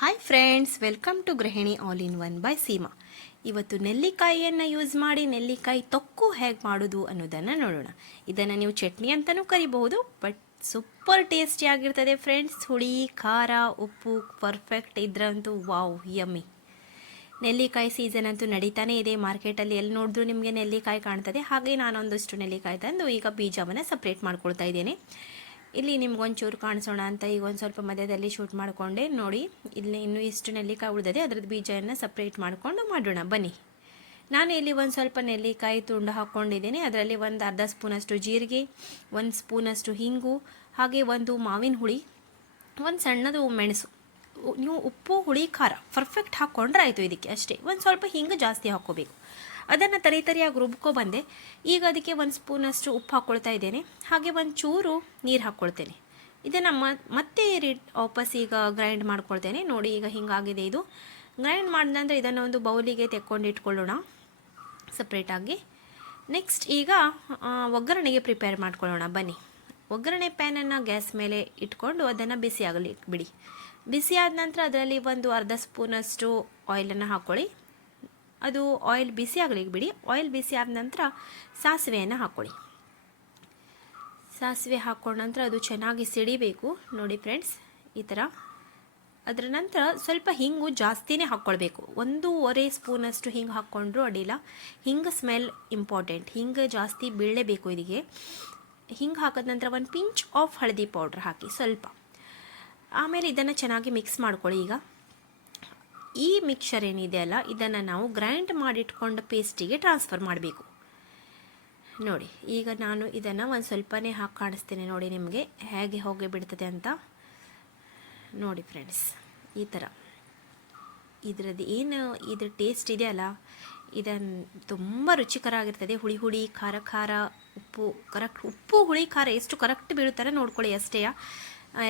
Hi friends welcome to Grihini all in one by Seema ಇವತ್ತು ನೆಲ್ಲಿಕಾಯಿಯನ್ನು use ಮಾಡಿ ನೆಲ್ಲಿಕಾಯಿ ತೊಕ್ಕು ಹೇಗೆ ಮಾಡೋದು ಅನ್ನೋದನ್ನು ನೋಡೋಣ. ಇದನ್ನು ನೀವು ಚಟ್ನಿ ಅಂತಲೂ ಕರಿಬಹುದು ಬಟ್ ಸೂಪರ್ ಟೇಸ್ಟಿ ಆಗಿರ್ತದೆ ಫ್ರೆಂಡ್ಸ್ ಹುಳಿ, ಖಾರ, ಉಪ್ಪು ಪರ್ಫೆಕ್ಟ್ ಇದ್ರಂತೂ ವಾವ್ ಯಮ್ಮಿ ನೆಲ್ಲಿಕಾಯಿ ಸೀಸನ್ ಅಂತೂ ನಡೀತಾನೆ ಇದೆ. ಮಾರ್ಕೆಟಲ್ಲಿ ಎಲ್ಲಿ ನೋಡಿದ್ರು ನಿಮಗೆ ನೆಲ್ಲಿಕಾಯಿ ಕಾಣ್ತದೆ. ಹಾಗೆ ನಾನೊಂದಷ್ಟು ನೆಲ್ಲಿಕಾಯಿ ತಂದು ಈಗ ಬೀಜವನ್ನು ಸಪ್ರೇಟ್ ಮಾಡ್ಕೊಳ್ತಾ ಇದ್ದೇನೆ. ಇಲ್ಲಿ ನಿಮ್ಗೊಂಚೂರು ಕಾಣಿಸೋಣ ಅಂತ ಈಗ ಒಂದು ಸ್ವಲ್ಪ ಮಧ್ಯದಲ್ಲಿ ಶೂಟ್ ಮಾಡಿಕೊಂಡೆ. ನೋಡಿ, ಇಲ್ಲಿ ಇನ್ನೂ ಇಷ್ಟು ನೆಲ್ಲಿಕಾಯಿ ಉಳಿದಿದೆ. ಅದ್ರದ್ದು ಬೀಜವನ್ನು ಸಪ್ರೇಟ್ ಮಾಡಿಕೊಂಡು ಮಾಡೋಣ. ಬನ್ನಿ. ನಾನು ಇಲ್ಲಿ ಒಂದು ಸ್ವಲ್ಪ ನೆಲ್ಲಿಕಾಯಿ ತುಂಡು ಹಾಕ್ಕೊಂಡಿದ್ದೀನಿ. ಅದರಲ್ಲಿ ಒಂದು ಅರ್ಧ ಸ್ಪೂನಷ್ಟು ಜೀರಿಗೆ, ಒಂದು ಸ್ಪೂನಷ್ಟು ಹಿಂಗು, ಹಾಗೆ ಒಂದು ಮಾವಿನ ಹುಳಿ, ಒಂದು ಸಣ್ಣದು ಮೆಣಸು. ನೀವು ಉಪ್ಪು, ಹುಳಿ, ಖಾರ ಪರ್ಫೆಕ್ಟ್ ಹಾಕ್ಕೊಂಡ್ರೆ ಆಯಿತು ಇದಕ್ಕೆ ಅಷ್ಟೇ. ಒಂದು ಸ್ವಲ್ಪ ಹಿಂಗೆ ಜಾಸ್ತಿ ಹಾಕ್ಕೋಬೇಕು. ಅದನ್ನು ತರಿ ತರಿಯಾಗಿ ರುಬ್ಕೊ ಬಂದೆ. ಈಗ ಅದಕ್ಕೆ ಒಂದು ಸ್ಪೂನಷ್ಟು ಉಪ್ಪು ಹಾಕ್ಕೊಳ್ತಾ ಇದ್ದೇನೆ. ಹಾಗೆ ಒಂದು ಚೂರು ನೀರು ಹಾಕ್ಕೊಳ್ತೇನೆ ಇದನ್ನು ಮತ್ತೆ ರಿ ವಾಪಸ್ ಈಗ ಗ್ರೈಂಡ್ ಮಾಡ್ಕೊಳ್ತೇನೆ. ನೋಡಿ ಈಗ ಹಿಂಗಾಗಿದೆ ಇದು. ಗ್ರೈಂಡ್ ಮಾಡಿದ ನಂತರ ಇದನ್ನು ಒಂದು ಬೌಲಿಗೆ ತೆಕ್ಕೊಂಡು ಇಟ್ಕೊಳ್ಳೋಣ ಸಪ್ರೇಟಾಗಿ ನೆಕ್ಸ್ಟ್ ಈಗ ಒಗ್ಗರಣೆಗೆ ಪ್ರಿಪೇರ್ ಮಾಡ್ಕೊಳ್ಳೋಣ. ಬನ್ನಿ. ಒಗ್ಗರಣೆ ಪ್ಯಾನನ್ನು ಗ್ಯಾಸ್ ಮೇಲೆ ಇಟ್ಕೊಂಡು ಅದನ್ನು ಬಿಸಿ ಆಗಲಿ ಬಿಡಿ. ಬಿಸಿ ಆದ ನಂತರ ಅದರಲ್ಲಿ ಒಂದು ಅರ್ಧ ಸ್ಪೂನಷ್ಟು ಆಯಿಲನ್ನು ಹಾಕ್ಕೊಳ್ಳಿ ಅದು ಆಯಿಲ್ ಬಿಸಿ ಆಗಲಿಕ್ಕೆ ಬಿಡಿ. ಆಯಿಲ್ ಬಿಸಿ ಆದ ನಂತರ ಸಾಸಿವೆಯನ್ನು ಹಾಕ್ಕೊಳ್ಳಿ ಸಾಸಿವೆ ಹಾಕ್ಕೊಂಡ ನಂತರ ಅದು ಚೆನ್ನಾಗಿ ಸಿಡಿಬೇಕು. ನೋಡಿ ಫ್ರೆಂಡ್ಸ್ ಈ ಥರ. ಅದರ ನಂತರ ಸ್ವಲ್ಪ ಹಿಂಗು ಜಾಸ್ತಿನೇ ಹಾಕ್ಕೊಳ್ಬೇಕು. ಒಂದೂವರೆ ಸ್ಪೂನಷ್ಟು ಹಿಂಗೆ ಹಾಕ್ಕೊಂಡ್ರೂ ಅಡ್ಡಿಲ್ಲ ಹಿಂಗೆ ಸ್ಮೆಲ್ ಇಂಪಾರ್ಟೆಂಟ್ ಹಿಂಗೆ ಜಾಸ್ತಿ ಬೀಳಲೇಬೇಕು ಇದಕ್ಕೆ ಹಿಂಗೆ ಹಾಕಿದ ನಂತರ ಒಂದು ಪಿಂಚ್ ಆಫ್ ಹಳದಿ ಪೌಡ್ರ್ ಹಾಕಿ ಸ್ವಲ್ಪ. ಆಮೇಲೆ ಇದನ್ನು ಚೆನ್ನಾಗಿ ಮಿಕ್ಸ್ ಮಾಡ್ಕೊಳ್ಳಿ ಈಗ. ಈ ಮಿಕ್ಸರ್ ಏನಿದೆ ಅಲ್ಲ, ಇದನ್ನು ನಾವು ಗ್ರೈಂಡ್ ಮಾಡಿಟ್ಕೊಂಡು ಪೇಸ್ಟಿಗೆ ಟ್ರಾನ್ಸ್ಫರ್ ಮಾಡಬೇಕು. ನೋಡಿ, ಈಗ ನಾನು ಇದನ್ನು ಒಂದು ಸ್ವಲ್ಪನೇ ಹಾಕಿ ಕಾಣಿಸ್ತೇನೆ ನೋಡಿ ನಿಮಗೆ, ಹೇಗೆ ಹೋಗಿ ಬಿಡ್ತದೆ ಅಂತ. ನೋಡಿ ಫ್ರೆಂಡ್ಸ್ ಈ ಥರ ಇದರದ್ದು ಏನು, ಇದ್ರ ಟೇಸ್ಟ್ ಇದೆಯಲ್ಲ ಇದನ್ನು ತುಂಬ ರುಚಿಕರ ಆಗಿರ್ತದೆ. ಹುಳಿ ಹುಳಿ, ಖಾರ ಖಾರ, ಉಪ್ಪು ಕರೆಕ್ಟ್ ಉಪ್ಪು, ಹುಳಿ, ಖಾರ, ಎಷ್ಟು ಕರೆಕ್ಟ್ ಬೀಳುತ್ತಾರೆ ನೋಡ್ಕೊಳ್ಳಿ ಅಷ್ಟೇ.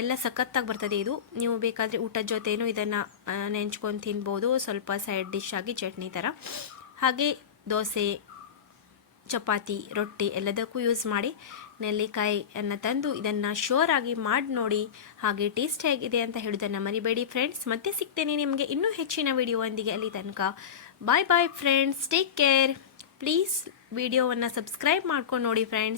ಎಲ್ಲ ಸಖತ್ತಾಗಿ ಬರ್ತದೆ ಇದು. ನೀವು ಬೇಕಾದರೆ ಊಟದ ಜೊತೆಯೂ ಇದನ್ನು ನೆಂಚ್ಕೊಂಡು ತಿನ್ಬೋದು. ಸ್ವಲ್ಪ ಸೈಡ್ ಡಿಶ್ ಆಗಿ ಚಟ್ನಿ ಥರ ಹಾಗೆ ದೋಸೆ, ಚಪಾತಿ, ರೊಟ್ಟಿ ಎಲ್ಲದಕ್ಕೂ ಯೂಸ್ ಮಾಡಿ ನೆಲ್ಲಿಕಾಯಿಯನ್ನು ತಂದು ಇದನ್ನು ಶೋರ್ ಆಗಿ ಮಾಡಿ ನೋಡಿ ಹಾಗೆ ಟೇಸ್ಟ್ ಹೇಗಿದೆ ಅಂತ ಹೇಳೋದನ್ನು ಮರಿಬೇಡಿ ಫ್ರೆಂಡ್ಸ್ ಮತ್ತೆ ಸಿಗ್ತೇನೆ ನಿಮಗೆ ಇನ್ನೂ ಹೆಚ್ಚಿನ ವಿಡಿಯೋವೊಂದಿಗೆ ಅಲ್ಲಿ ತನಕ. Bye bye friends take care please ವಿಡಿಯೋವನ್ನು ಸಬ್ಸ್ಕ್ರೈಬ್ ಮಾಡ್ಕೊಂಡು ನೋಡಿ ಫ್ರೆಂಡ್ಸ್